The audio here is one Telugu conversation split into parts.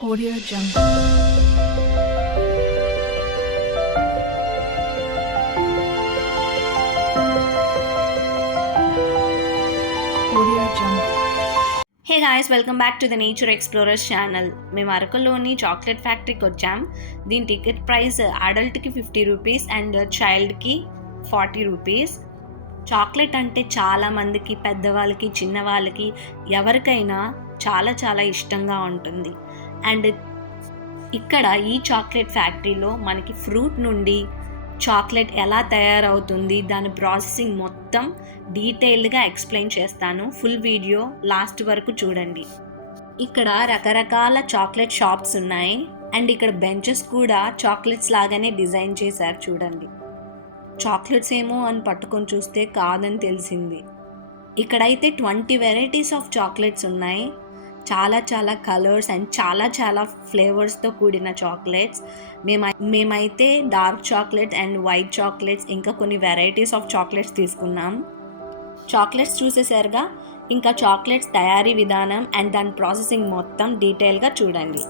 Audio Jungle. Audio Jungle. Hey guys welcome back to the nature explorers channel మేము అరకులోని చాక్లెట్ ఫ్యాక్టరీకి వచ్చాం దీని టికెట్ ప్రైస్ అడల్ట్కి ఫిఫ్టీ రూపీస్ అండ్ చైల్డ్కి ఫార్టీ రూపీస్ చాక్లెట్ అంటే చాలామందికి పెద్దవాళ్ళకి చిన్నవాళ్ళకి ఎవరికైనా చాలా చాలా ఇష్టంగా ఉంటుంది అండ్ ఇక్కడ ఈ చాక్లెట్ ఫ్యాక్టరీలో మనకి ఫ్రూట్ నుండి చాక్లెట్ ఎలా తయారవుతుంది దాని ప్రాసెసింగ్ మొత్తం డీటెయిల్డ్గా ఎక్స్ప్లెయిన్ చేస్తాను. ఫుల్ వీడియో లాస్ట్ వరకు చూడండి. ఇక్కడ రకరకాల చాక్లెట్ షాప్స్ ఉన్నాయి. అండ్ ఇక్కడ బెంచెస్ కూడా చాక్లెట్స్ లాగానే డిజైన్ చేశారు చూడండి. చాక్లెట్స్ ఏమో అని పట్టుకొని చూస్తే కాదని తెలిసింది. ఇక్కడైతే ట్వంటీ వెరైటీస్ ఆఫ్ చాక్లెట్స్ ఉన్నాయి. చాలా చాలా కలర్స్ అండ్ చాలా చాలా ఫ్లేవర్స్తో కూడిన చాక్లెట్స్ మేమై మేమైతే dark chocolate and white chocolates ఇంకా కొన్ని వెరైటీస్ ఆఫ్ చాక్లెట్స్ తీసుకున్నాం. చాక్లెట్స్ చూసేసరిగా ఇంకా చాక్లెట్స్ తయారీ విధానం అండ్ దాని ప్రాసెసింగ్ మొత్తం డీటెయిల్గా చూడండి.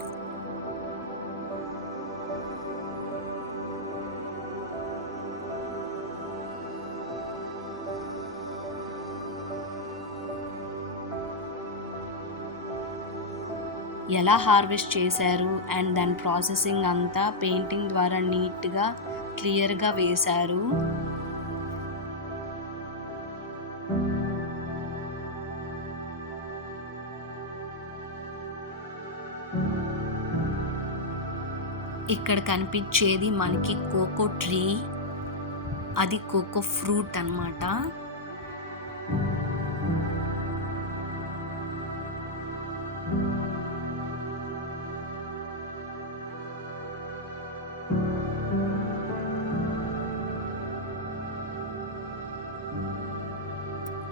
ఎలా హార్వెస్ట్ చేశారు అండ్ దాని ప్రాసెసింగ్ అంతా పెయింటింగ్ ద్వారా నీట్గా క్లియర్గా వేశారు. ఇక్కడ కనిపించేది మనకి కోకో ట్రీ. అది కోకో ఫ్రూట్ అన్నమాట.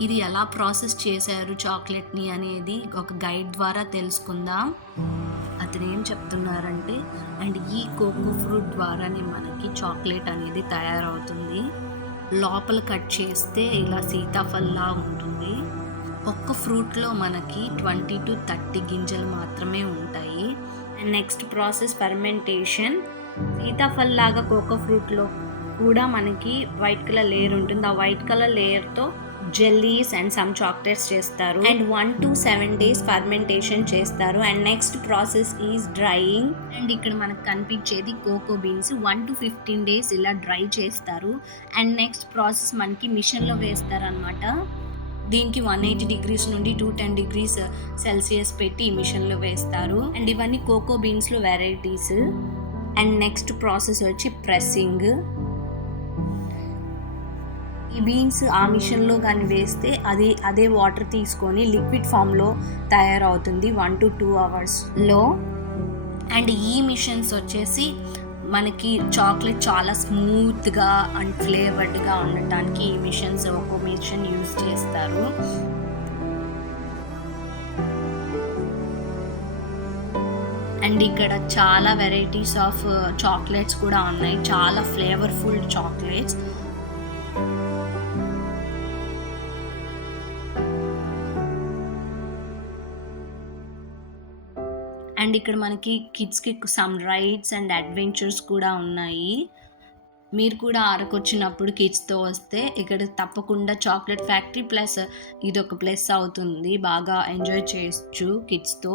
ఇది ఎలా ప్రాసెస్ చేశారు చాక్లెట్ని అనేది ఒక గైడ్ ద్వారా తెలుసుకుందాం. అతను ఏం చెప్తున్నారంటే అండ్ ఈ కోకో ఫ్రూట్ ద్వారానే మనకి చాక్లెట్ అనేది తయారవుతుంది. లోపల కట్ చేస్తే ఇలా సీతాఫల్లా ఉంటుంది. ఒక్క ఫ్రూట్లో మనకి ట్వంటీ టు థర్టీ గింజలు మాత్రమే ఉంటాయి. And next process fermentation. Sitaphal లాగా కోకో ఫ్రూట్లో కూడా మనకి వైట్ కలర్ లేయర్ ఉంటుంది. ఆ వైట్ కలర్ లేయర్తో జెల్లీస్ అండ్ సమ్ చాక్లెట్స్ చేస్తారు. And one to seven days fermentation చేస్తారు. And next process is drying. And ఇక్కడ మనకు కనిపించేది cocoa beans. One to fifteen days ఇలా డ్రై చేస్తారు. అండ్ నెక్స్ట్ ప్రాసెస్ మనకి మిషన్లో వేస్తారు అనమాట దీనికి వన్ ఎయిటీ డిగ్రీస్ నుండి టూ టెన్ డిగ్రీస్ సెల్సియస్ పెట్టి మిషన్లో వేస్తారు. అండ్ ఇవన్నీ కోకో బీన్స్లో వెరైటీస్. అండ్ నెక్స్ట్ ప్రాసెస్ వచ్చి ప్రెస్సింగ్. ఈ బీన్స్ ఆ మిషన్లో కానీ వేస్తే అది అదే వాటర్ తీసుకొని లిక్విడ్ ఫామ్లో తయారవుతుంది వన్ టు టూ అవర్స్లో. అండ్ ఈ మిషన్స్ వచ్చేసి మనకి చాక్లెట్ చాలా స్మూత్గా అండ్ ఫ్లేవర్డ్గా ఉండటానికి ఈ మిషన్స్ ఒక్కో మిషన్ యూజ్ చేస్తారు. అండ్ ఇక్కడ చాలా వెరైటీస్ ఆఫ్ చాక్లెట్స్ కూడా ఉన్నాయి. చాలా ఫ్లేవర్ఫుల్ చాక్లెట్స్. అండ్ ఇక్కడ మనకి కిడ్స్కి సమ్ రైడ్స్ అండ్ అడ్వెంచర్స్ కూడా ఉన్నాయి. మీరు కూడా ఆరకొచ్చినప్పుడు కిడ్స్తో వస్తే ఇక్కడ తప్పకుండా చాక్లెట్ ఫ్యాక్టరీ ప్లస్ ఇది ఒక ప్లస్ అవుతుంది. బాగా ఎంజాయ్ చేయొచ్చు కిడ్స్తో.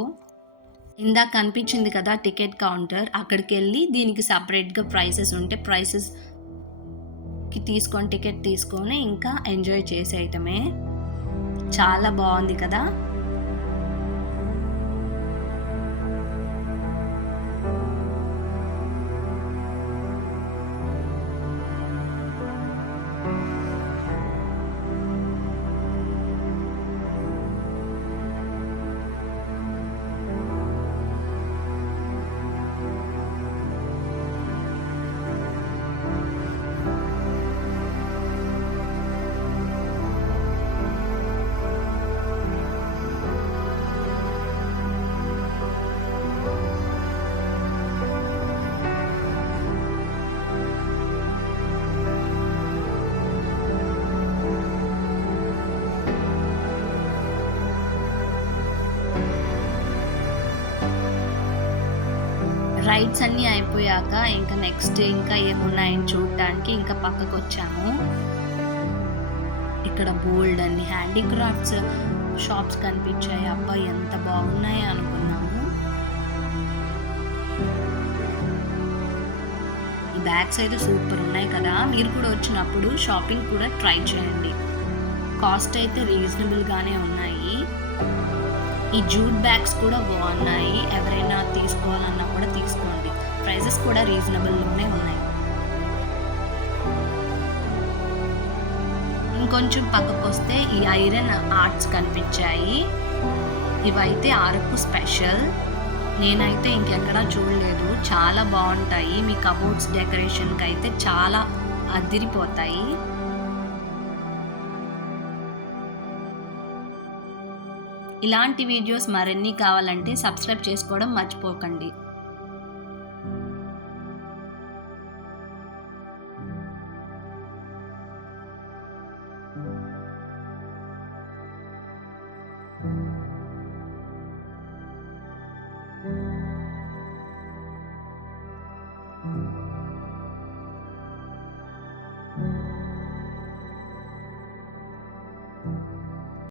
ఇందాక కనిపించింది కదా టికెట్ కౌంటర్. అక్కడికి వెళ్ళి దీనికి సపరేట్గా ప్రైసెస్ ఉంటే ప్రైసెస్కి తీసుకొని టికెట్ తీసుకొని ఇంకా ఎంజాయ్ చేసేయటమే చాలా బాగుంది కదా. రైడ్స్ అన్నీ అయిపోయాక ఇంకా నెక్స్ట్ ఇంకా ఏమున్నాయని చూడడానికి ఇంకా పక్కకు వచ్చాము ఇక్కడ బోల్డ్ అన్ని హ్యాండీక్రాఫ్ట్స్ షాప్స్ కనిపించాయి. అబ్బాయి ఎంత బాగున్నాయి అనుకున్నాము. ఈ బ్యాగ్స్ అయితే సూపర్ ఉన్నాయి కదా. మీరు కూడా వచ్చినప్పుడు షాపింగ్ కూడా ట్రై చేయండి. కాస్ట్ అయితే రీజనబుల్గానే ఉన్నాయి. ఈ జూట్ బ్యాగ్స్ కూడా బాగున్నాయి. ఎవరైనా తీసుకోవాలన్నా కూడా తీసుకోండి. ప్రైజెస్ కూడా రీజనబుల్లోనే ఉన్నాయి. ఇంకొంచెం పక్కకు వస్తే ఈ ఐరన్ ఆర్ట్స్ కనిపించాయి. ఇవైతే అరకు స్పెషల్. నేనైతే ఇంకెక్కడా చూడలేదు. చాలా బాగుంటాయి. మీ కబోర్డ్స్ డెకరేషన్కి అయితే చాలా అదిరిపోతాయి. ఇలాంటి వీడియోస్ మరిన్ని కావాలంటే సబ్స్క్రైబ్ చేసుకోవడం మర్చిపోకండి.